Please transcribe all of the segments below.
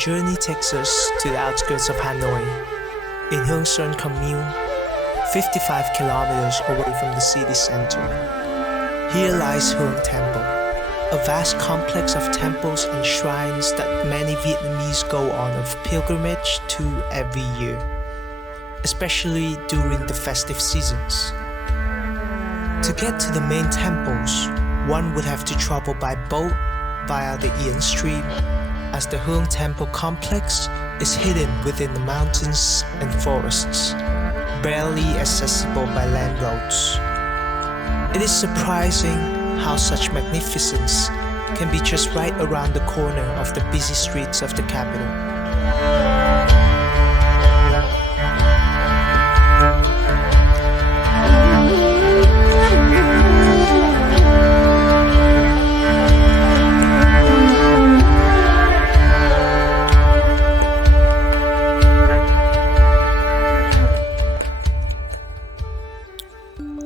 journey takes us to the outskirts of Hanoi, in Huong Commune, 55 kilometers away from the city center. Here lies Huong Temple, a vast complex of temples and shrines that many Vietnamese go on a pilgrimage to every year, especially during the festive seasons. To get to the main temples, one would have to travel by boat via the Ian Stream, as the Huong Temple complex is hidden within the mountains and forests, barely accessible by land roads. It is surprising how such magnificence can be just right around the corner of the busy streets of the capital.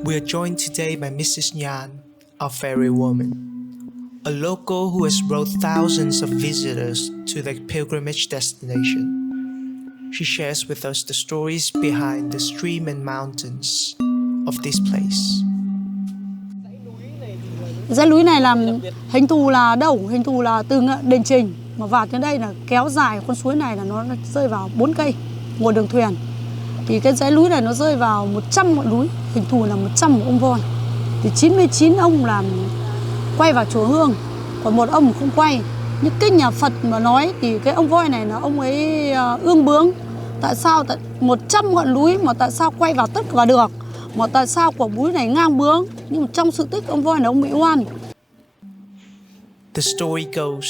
We are joined today by Mrs. Nhan, our fairy woman, a local who has brought thousands of visitors to their pilgrimage destination. She shares with us the stories behind the stream and mountains of this place. Dãy núi này làm hình thù là đâu? Hình thù là từ đền Trình mà vào đến đây là kéo dài con suối này là nó rơi vào 4 cây ngồi đường thuyền. Thì cái dãy núi này nó rơi vào 100 ngọn núi, hình thù là 100 ông voi. Thì 99 ông làm quay vào chùa Hương, còn một ông không quay. Như kinh nhà Phật mà nói thì cái ông voi này là ông ấy ương bướng. Tại sao 100 ngọn núi mà tại sao quay vào tất cả được? Mà tại sao quả núi này ngang bướng? Nhưng mà trong sự tích ông voi này ông bị oan. The story goes,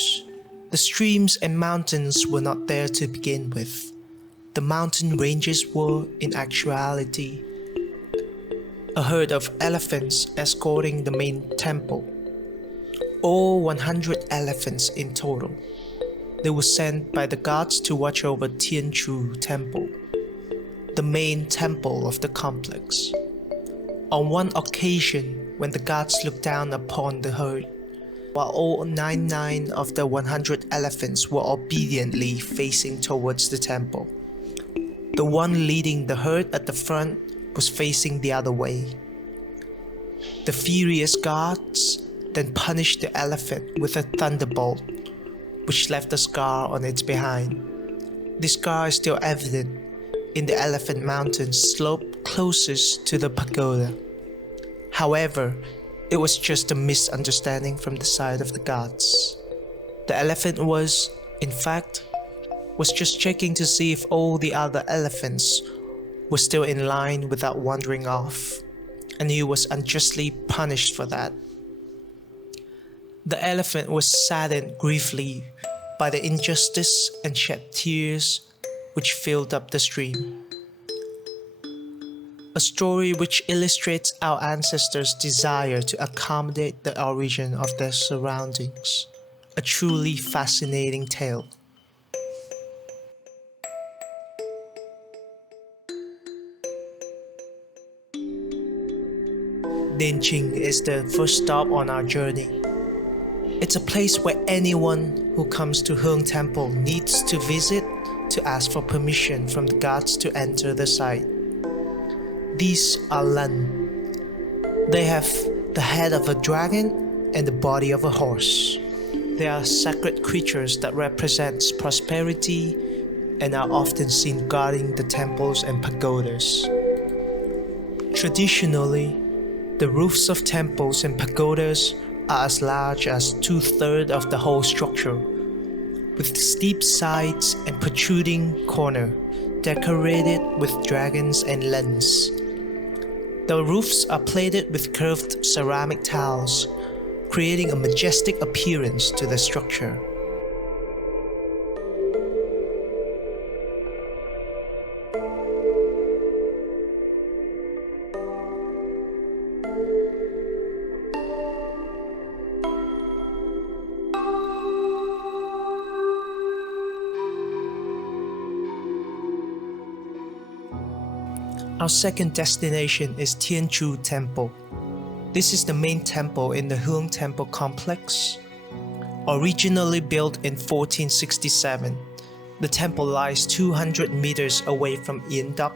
the streams and mountains were not there to begin with. The mountain ranges were, in actuality, a herd of elephants escorting the main temple. All 100 elephants in total. They were sent by the gods to watch over Thiên Chu Temple, the main temple of the complex. On one occasion, when the gods looked down upon the herd, while all 99 of the 100 elephants were obediently facing towards the temple, the one leading the herd at the front was facing the other way. The furious gods then punished the elephant with a thunderbolt, which left a scar on its behind. This scar is still evident in the elephant mountain slope closest to the pagoda. However, it was just a misunderstanding from the side of the gods. The elephant was, in fact, just checking to see if all the other elephants were still in line without wandering off, and he was unjustly punished for that. The elephant was saddened griefly by the injustice and shed tears which filled up the stream. A story which illustrates our ancestors' desire to accommodate the origin of their surroundings. A truly fascinating tale. Đền Trình is the first stop on our journey. It's a place where anyone who comes to Huong Temple needs to visit to ask for permission from the gods to enter the site. These are Lân. They have the head of a dragon and the body of a horse. They are sacred creatures that represent prosperity and are often seen guarding the temples and pagodas. Traditionally, the roofs of temples and pagodas are as large as 2/3 of the whole structure, with steep sides and protruding corner decorated with dragons and lens. The roofs are plated with curved ceramic tiles, creating a majestic appearance to the structure. Our second destination is Thiên Chu Temple. This is the main temple in the Huong Temple complex. Originally built in 1467, The temple lies 200 meters away from Yen Dak.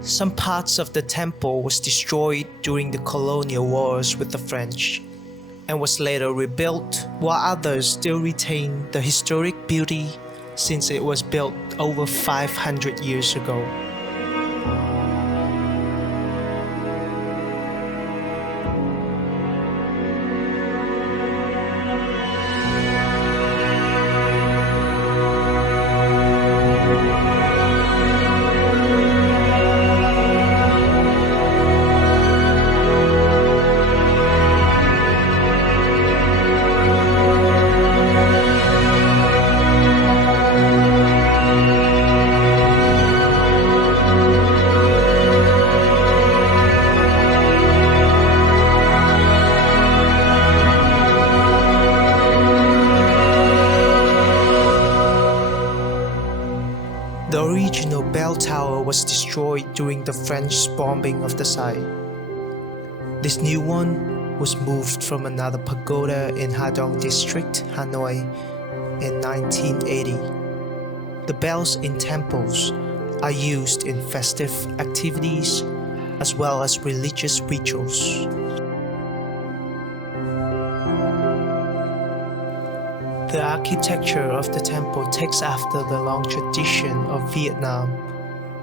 Some parts of the temple was destroyed during the colonial wars with the French and was later rebuilt, while others still retain the historic beauty since it was built over 500 years ago. The original bell tower was destroyed during the French bombing of the site. This new one was moved from another pagoda in Hadong District, Hanoi, in 1980. The bells in temples are used in festive activities as well as religious rituals. The architecture of the temple takes after the long tradition of Vietnam,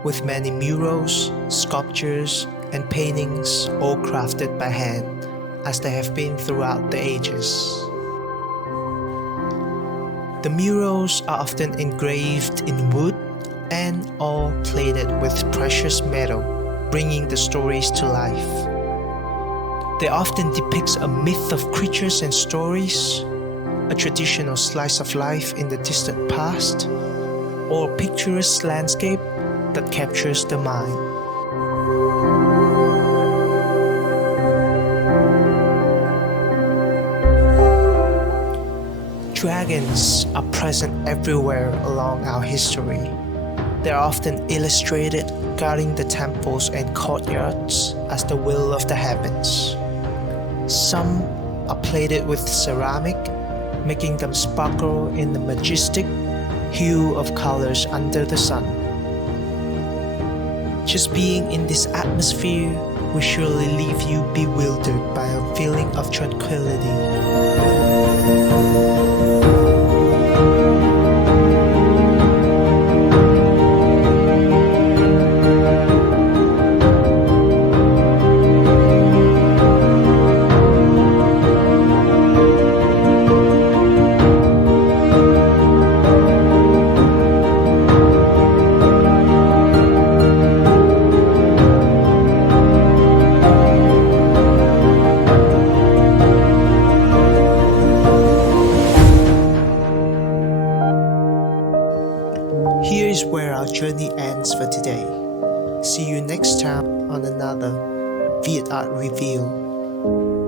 with many murals, sculptures, and paintings all crafted by hand, as they have been throughout the ages. The murals are often engraved in wood and all plated with precious metal, bringing the stories to life. They often depict a myth of creatures and stories, a traditional slice of life in the distant past, or a picturesque landscape that captures the mind. Dragons are present everywhere along our history. They are often illustrated guarding the temples and courtyards as the will of the heavens. Some are plated with ceramic, making them sparkle in the majestic hue of colors under the sun. Just being in this atmosphere will surely leave you bewildered by a feeling of tranquility. Here is where our journey ends for today. See you next time on another Viet Art Reveal.